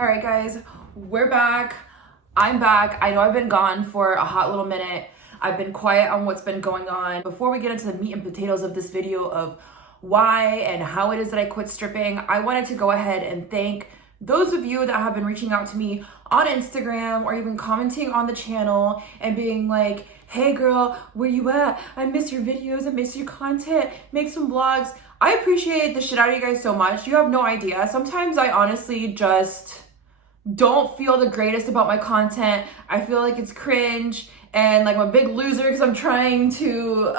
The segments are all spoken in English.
All right, guys, we're back. I'm back. I know I've been gone for a hot little minute. I've been quiet on what's been going on. Before we get into the meat and potatoes of this video of why and how it is that I quit stripping, I wanted to go ahead and thank those of you that have been reaching out to me on Instagram or even commenting on the channel and being like, hey girl, where you at? I miss your videos, I miss your content, make some vlogs. I appreciate the shit out of you guys so much. You have no idea. Sometimes I honestly just don't feel the greatest about my content. I feel like it's cringe and like I'm a big loser because I'm trying to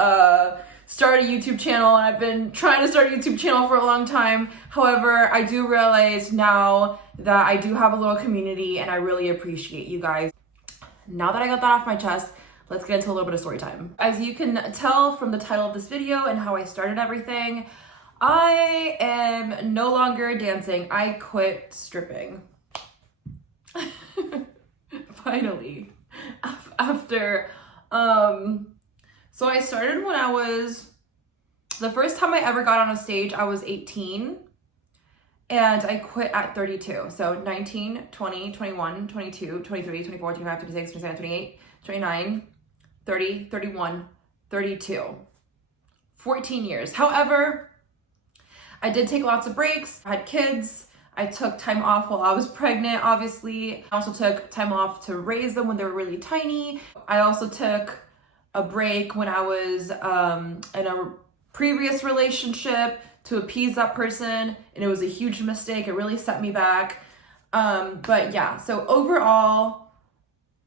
start a YouTube channel, and I've been trying to start a YouTube channel for a long time. However, I do realize now that I do have a little community and I really appreciate you guys. Now that I got that off my chest, let's get into a little bit of story time. As you can tell from the title of this video and how I started everything, I am no longer dancing. I quit stripping. Finally, after so I started when I was, the first time I ever got on a stage I was 18, and I quit at 32. So 19, 20, 21, 22, 23, 24, 25, 26, 27, 28, 29, 30, 31, 32. 14 years. However, I did take lots of breaks. I had kids. I took time off while I was pregnant, obviously. I also took time off to raise them when they were really tiny. I also took a break when I was in a previous relationship to appease that person, and it was a huge mistake. It really set me back. But yeah, so overall,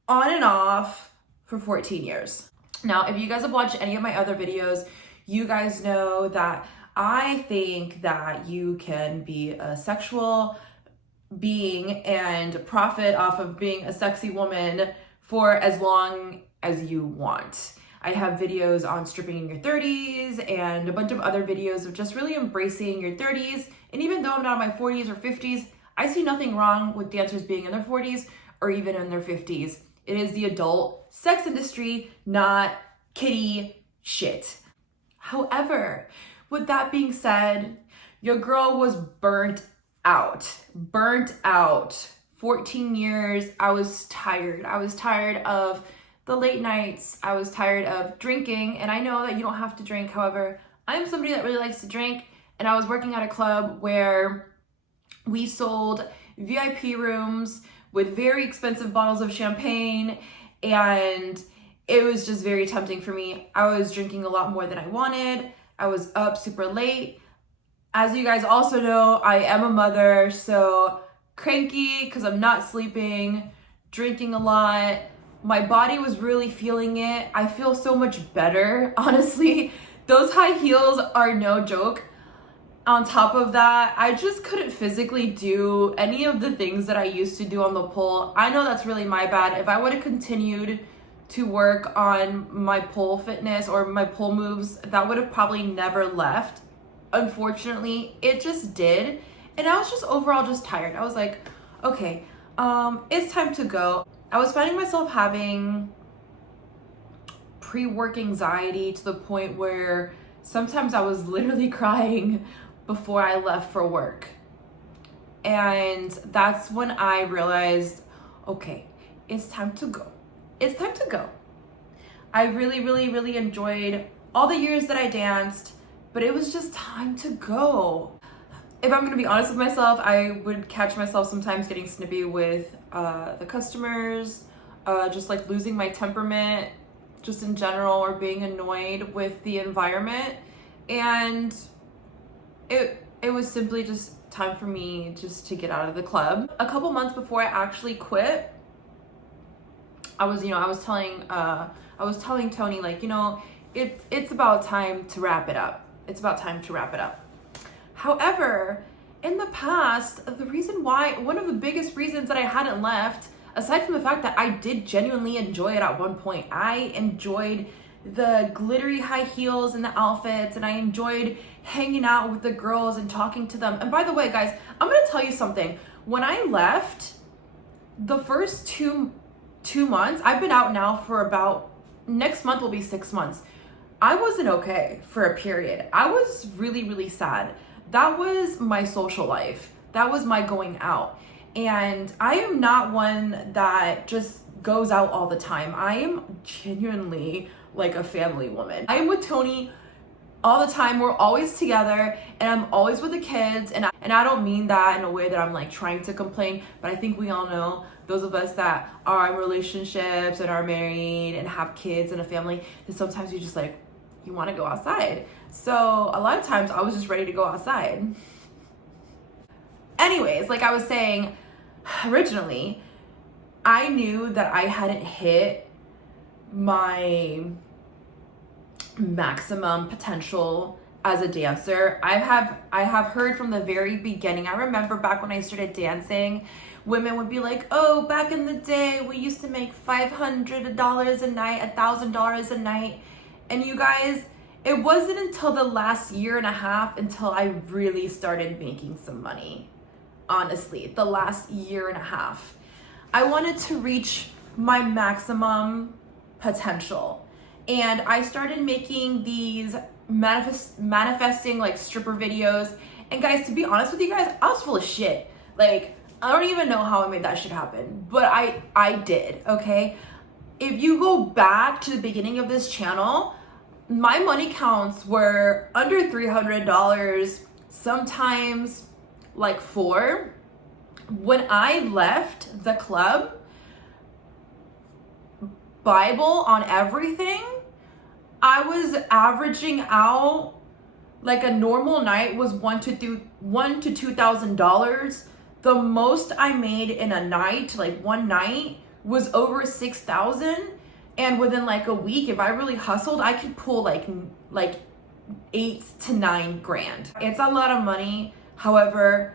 on and off for 14 years. Now, if you guys have watched any of my other videos, you guys know that I think that you can be a sexual being and profit off of being a sexy woman for as long as you want. I have videos on stripping in your 30s and a bunch of other videos of just really embracing your 30s. And even though I'm not in my 40s or 50s, I see nothing wrong with dancers being in their 40s or even in their 50s. It is the adult sex industry, not kiddie shit. However, with that being said, your girl was burnt out. 14 years, I was tired. I was tired of the late nights. I was tired of drinking, and I know that you don't have to drink. However, I'm somebody that really likes to drink, and I was working at a club where we sold VIP rooms with very expensive bottles of champagne, and it was just very tempting for me. I was drinking a lot more than I wanted. I was up super late. As you guys also know, I am a mother, so cranky because I'm not sleeping, drinking a lot. My body was really feeling it. I feel so much better, honestly. Those high heels are no joke. On top of that, I just couldn't physically do any of the things that I used to do on the pole. I know that's really my bad. If I would have continued to work on my pole fitness or my pole moves, that would have probably never left. Unfortunately, it just did. And I was just overall just tired. I was like, okay, it's time to go. I was finding myself having pre-work anxiety to the point where sometimes I was literally crying before I left for work. And that's when I realized, okay, it's time to go. It's time to go. I really enjoyed all the years that I danced, but it was just time to go. If I'm gonna be honest with myself, I would catch myself sometimes getting snippy with the customers, just like losing my temperament, just in general, or being annoyed with the environment. And it was simply just time for me just to get out of the club. A couple months before I actually quit, I was telling Tony, like, it's about time to wrap it up. It's about time to wrap it up. However, in the past, one of the biggest reasons that I hadn't left, aside from the fact that I did genuinely enjoy it at one point, I enjoyed the glittery high heels and the outfits, and I enjoyed hanging out with the girls and talking to them. And by the way, guys, I'm gonna tell you something. When I left, the first two months, I've been out now for about, next month will be 6 months. I wasn't okay for a period. I was really sad. That was my social life. That was my going out. And I am not one that just goes out all the time. I am genuinely like a family woman. I am with Tony all the time. We're always together, and I'm always with the kids. And I don't mean that in a way that I'm like trying to complain, but I think we all know, those of us that are in relationships and are married and have kids and a family, that sometimes you just like, you want to go outside. So a lot of times I was just ready to go outside. Anyways, like I was saying, originally, I knew that I hadn't hit my maximum potential as a dancer. I have heard from the very beginning. I remember back when I started dancing, women would be like, oh, back in the day, we used to make $500 a night, $1,000 a night. And you guys, it wasn't until the last year and a half until I really started making some money. Honestly, the last year and a half. I wanted to reach my maximum potential. And I started making these manifesting like stripper videos. And guys, to be honest with you guys, I was full of shit. Like, I don't even know how I made that shit happen, but I did, okay? If you go back to the beginning of this channel, my money counts were under $300, sometimes like $4. When I left the club, Bible on everything, I was averaging out, like a normal night was $1,000 to $2,000. The most I made in a night, like one night, was over $6,000. And within like a week, if I really hustled, I could pull like 8 to 9 grand. It's a lot of money. However,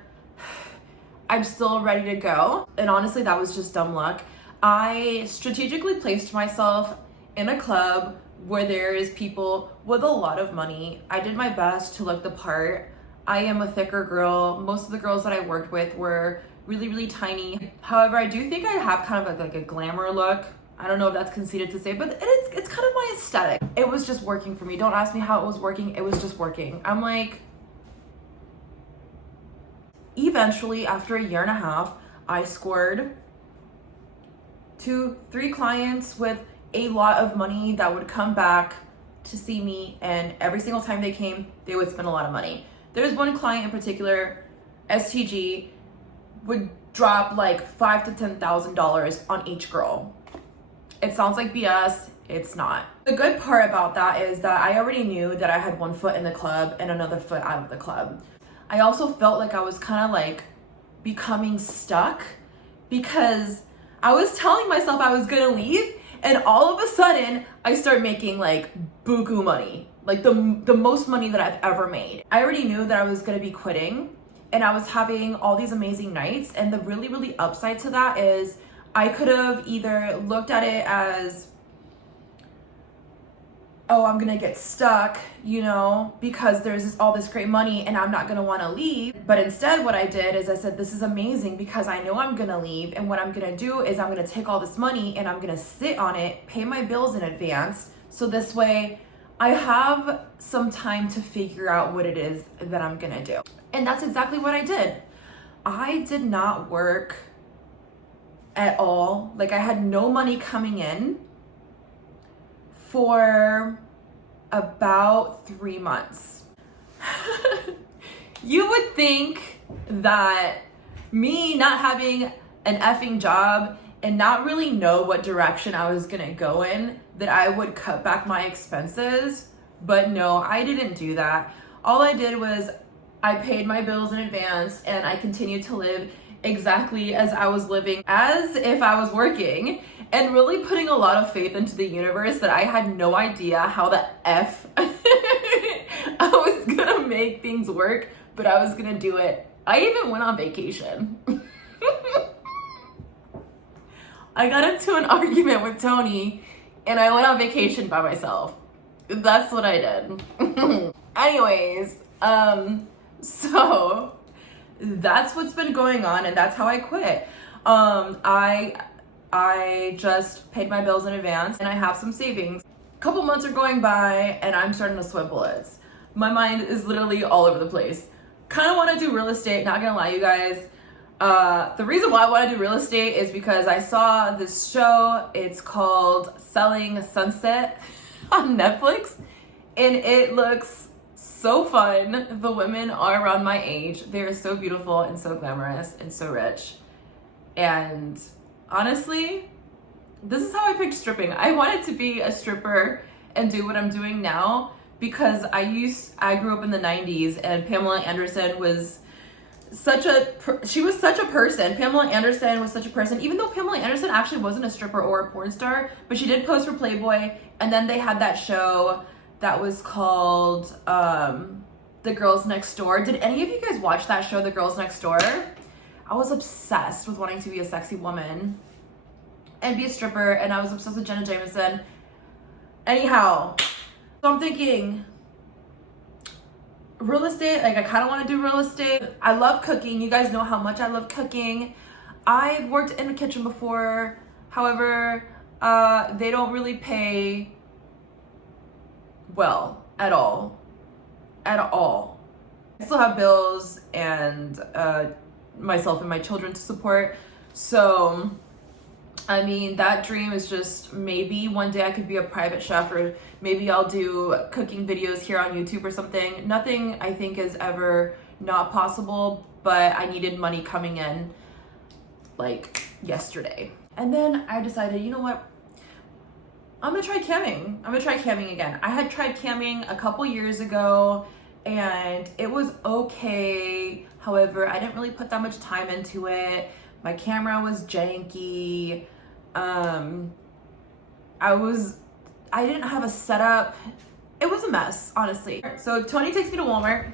I'm still ready to go. And honestly, that was just dumb luck. I strategically placed myself in a club where there is people with a lot of money. I did my best to look the part. I am a thicker girl. Most of the girls that I worked with were really, really tiny. However, I do think I have kind of like a glamour look. I don't know if that's conceited to say, but it's kind of my aesthetic. It was just working for me. Don't ask me how it was working. It was just working. I'm like, eventually, after a year and a half, I scored 2-3 clients with a lot of money that would come back to see me, and every single time they came, they would spend a lot of money. There's one client in particular, STG, would drop like $5,000 to $10,000 on each girl. It sounds like BS, it's not. The good part about that is that I already knew that I had one foot in the club and another foot out of the club. I also felt like I was kind of like becoming stuck because I was telling myself I was gonna leave, and all of a sudden I start making like buku money, like the most money that I've ever made. I already knew that I was gonna be quitting, and I was having all these amazing nights, and the really, really upside to that is I could have either looked at it as, oh, I'm gonna get stuck, you know, because there's all this great money and I'm not gonna wanna leave. But instead what I did is I said, this is amazing because I know I'm gonna leave, and what I'm gonna do is I'm gonna take all this money and I'm gonna sit on it, pay my bills in advance, so this way I have some time to figure out what it is that I'm gonna do. And that's exactly what I did. I did not work at all. Like, I had no money coming in for about 3 months. You would think that me not having an effing job and not really know what direction I was gonna go in, that I would cut back my expenses, but no, I didn't do that. All I did was I paid my bills in advance, and I continued to live exactly as I was living, as if I was working, and really putting a lot of faith into the universe that I had no idea how the F I was gonna make things work, but I was gonna do it. I even went on vacation. I got into an argument with Tony and I went on vacation by myself. That's what I did. Anyways, so that's what's been going on, and that's how I quit. I just paid my bills in advance, and I have some savings. A couple months are going by and I'm starting to sweat bullets. My mind is literally all over the place. Kind of want to do real estate, not gonna lie, you guys. The reason why I want to do real estate is because I saw this show. It's called Selling Sunset on Netflix, and it looks so fun. The women are around my age. They're so beautiful and so glamorous and so rich. And honestly, this is how I picked stripping. I wanted to be a stripper and do what I'm doing now because I grew up in the 90s, and Pamela Anderson was such a person. Pamela Anderson was such a person, even though Pamela Anderson actually wasn't a stripper or a porn star, but she did pose for Playboy. And then they had that show that was called The Girls Next Door. Did any of you guys watch that show, The Girls Next Door? I was obsessed with wanting to be a sexy woman and be a stripper, and I was obsessed with Jenna Jameson. Anyhow, so I'm thinking real estate, like I kind of want to do real estate. I love cooking. You guys know how much I love cooking. I've worked in the kitchen before. However, they don't really pay well at all. At all. I still have bills and myself and my children to support. So, I mean, that dream is just maybe one day I could be a private chef, or maybe I'll do cooking videos here on YouTube or something. Nothing I think is ever not possible, but I needed money coming in like yesterday. And then I decided, you know what? I'm gonna try camming. I'm gonna try camming again. I had tried camming a couple years ago and it was okay. However, I didn't really put that much time into it. My camera was janky. I didn't have a setup. It was a mess, honestly. So Tony takes me to Walmart.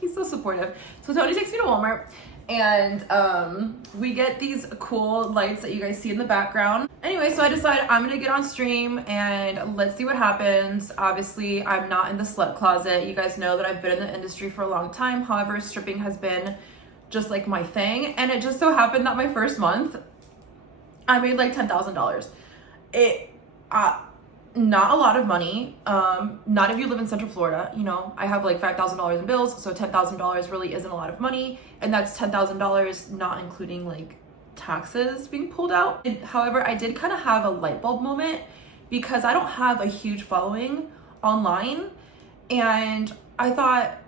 He's so supportive. So Tony takes me to Walmart, and we get these cool lights that you guys see in the background. Anyway, so I decided I'm gonna get on stream and let's see what happens. Obviously, I'm not in the slut closet. You guys know that I've been in the industry for a long time. However, stripping has been just like my thing, and it just so happened that my first month I made like $10,000. Not a lot of money. Not if you live in Central Florida. You know, I have like $5,000 in bills, so $10,000 really isn't a lot of money, and that's $10,000 not including like taxes being pulled out. However, I did kind of have a light bulb moment because I don't have a huge following online, and I thought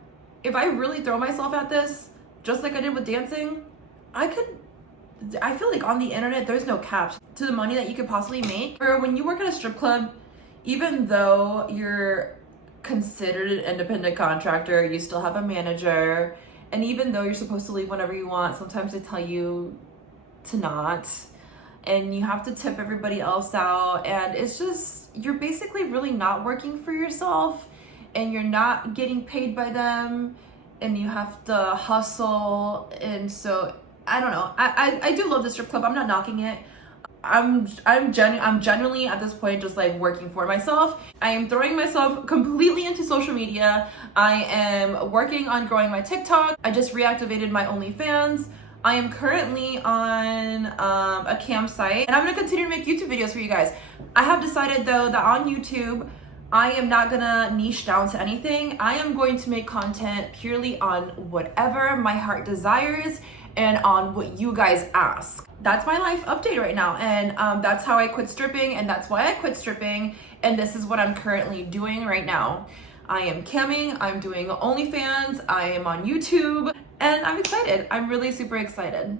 if I really throw myself at this, just like I did with dancing, I feel like on the internet, there's no cap to the money that you could possibly make. Or when you work at a strip club, even though you're considered an independent contractor, you still have a manager. And even though you're supposed to leave whenever you want, sometimes they tell you to not. And you have to tip everybody else out. And it's just, you're basically really not working for yourself, and you're not getting paid by them, and you have to hustle. And so I don't know. I do love the strip club. I'm not knocking it. I'm genuinely at this point just like working for myself. I am throwing myself completely into social media. I am working on growing my TikTok. I just reactivated my OnlyFans. I am currently on a campsite, and I'm gonna continue to make YouTube videos for you guys. I have decided though that on YouTube, I am not gonna niche down to anything. I am going to make content purely on whatever my heart desires and on what you guys ask. That's my life update right now, and that's how I quit stripping, and that's why I quit stripping, and this is what I'm currently doing right now. I am camming, I'm doing OnlyFans, I am on YouTube, and I'm excited. I'm really super excited.